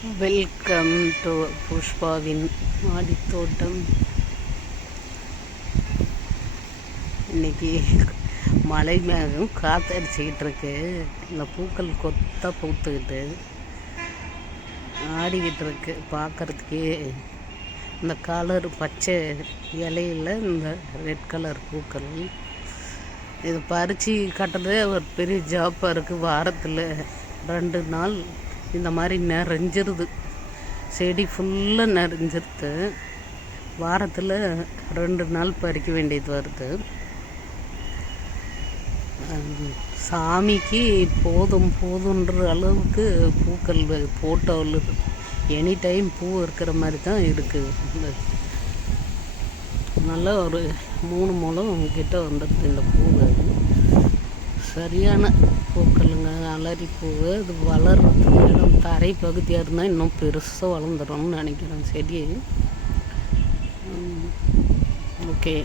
Welcome to புஷ்பாவின் மாடித்தோட்டம். இன்னைக்கு மழை மேகம் காற்றடிச்சிக்கிட்டு இருக்கு. இந்த பூக்கள் கொத்தாக பூத்துக்கிட்டு ஆடிக்கிட்டு இருக்கு. பார்க்குறதுக்கே இந்த கலர் பச்சை இலையில் இந்த ரெட் கலர் பூக்கள் இது பறித்து கட்டுறது ஒரு பெரிய ஜாப்பாக இருக்குது. வாரத்தில் 2 நாள் இந்த மாதிரி நிறைஞ்சிருது. செடி ஃபுல்லாக நிறைஞ்சிருது. வாரத்தில் 2 நாள் பறிக்க வேண்டியது வருது. சாமிக்கு போதுன்ற அளவுக்கு பூக்கள் போட்டோவில் எனி டைம் பூ இருக்கிற மாதிரி தான் இருக்குது. நல்லா ஒரு 3 முழம் கிட்ட வந்துடுது இந்த பூவு. சரியான பூக்களுங்க, அலரி பூவு. அது வளர்றதுக்கு இடம் தரை பகுதியாக இருந்தால் இன்னும் பெருசாக வளர்ந்துடும்னு நினைக்கிறேன் செடி. ஓகே.